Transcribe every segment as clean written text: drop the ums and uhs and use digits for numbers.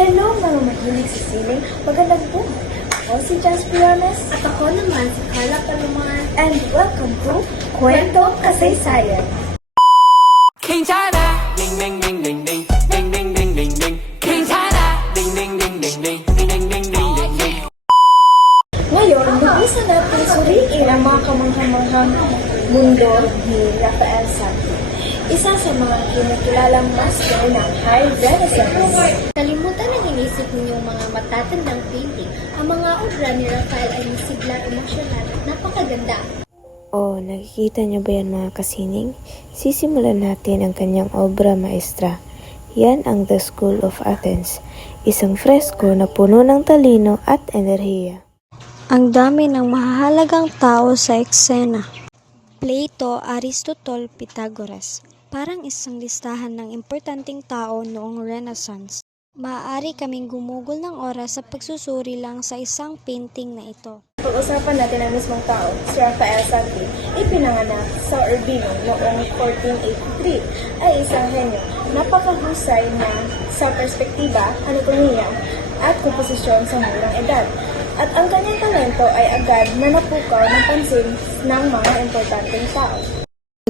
Hello mga mahilig sa sining, magandang buhay. Ako si Jaspiones At ako naman si Carla Palomar. and welcome to Kwentong Kasaysayan. King China, ding ding ding ding ding ding ding ding ding ding. King China, ding ding ding ding ding ding ding ding ding ding ding. Ngayon, lubusan natin suriin ang mga kamanghamanghang mundo ni Rafael Santi, isa sa mga kinikilalang master ng High Renaissance. Kalimutan ang inisip ninyong mga matatandang painting. Ang mga obra ni Rafael ay masigla, emosyonal at napakaganda. Oh, nakikita niyo ba yan mga kasining? Sisimulan natin ang kanyang obra maestra. Yan ang The School of Athens, isang fresko na puno ng talino at enerhiya. Ang dami ng mahahalagang tao sa eksena. Plato, Aristotle, Pythagoras. Parang isang listahan ng importanteng tao noong Renaissance. Maaari kaming gumugol ng oras sa pagsusuri lang sa isang painting na ito. Pag-usapan natin ang mismong tao, si Rafael Santi, ipinanganak sa Urbino noong 1483, ay isang henyo, napakahusay na sa perspektiba, anatomiya, at komposisyon sa murang edad. At ang kanyang talento ay agad na napukaw ng pansin ng mga importanteng tao.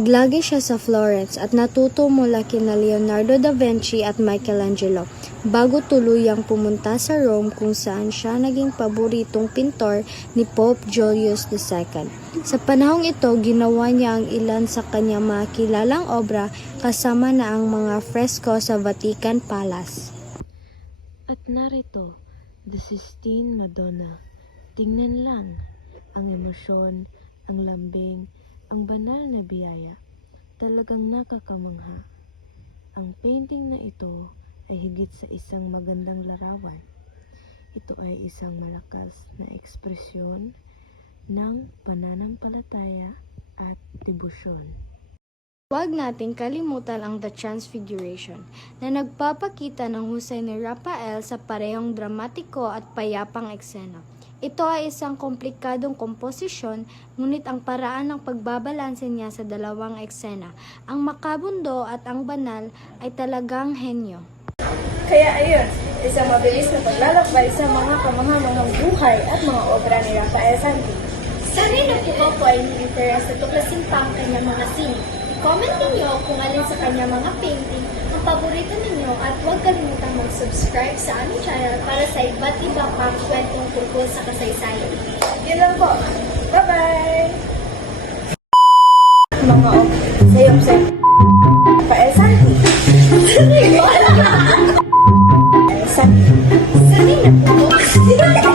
Naglagi siya sa Florence at natuto mula kina Leonardo da Vinci at Michelangelo bago tuluyang pumunta sa Rome kung saan siya naging paboritong pintor ni Pope Julius II. Sa panahong ito, ginawa niya ang ilan sa kanyang mga kilalang obra kasama na ang mga fresko sa Vatican Palace. At narito, the Sistine Madonna. Tingnan lang, ang emosyon, ang lambing, ang banal na biyaya. Talagang nakakamangha. Ang painting na ito ay higit sa isang magandang larawan. Ito ay isang malakas na ekspresyon ng pananampalataya at debosyon. Huwag nating kalimutan ang The Transfiguration na nagpapakita ng husay ni Rafael sa parehong dramatiko at payapang eksena. Ito ay isang komplikadong komposisyon, ngunit ang paraan ng pagbabalanse niya sa dalawang eksena, ang makabundo at ang banal, ay talagang henyo. Kaya ayun, isang mabilis na paglalakbay sa mga kamanghamanghang buhay at mga obra ni Rafael Santi. Sana'y napukaw po ay ni-interest na tuklasin pa ang kanyang mga sining. I-comment ninyo kung alin sa kanyang mga painting ang paborito ninyo at huwag kalimutang mag-subscribe sa aming channel para sa iba't iba pang kwentong tungkol sa kasaysayan. Yun lang po. Bye-bye! Mga sayo sa Rafael Santi. Sana'y napukaw.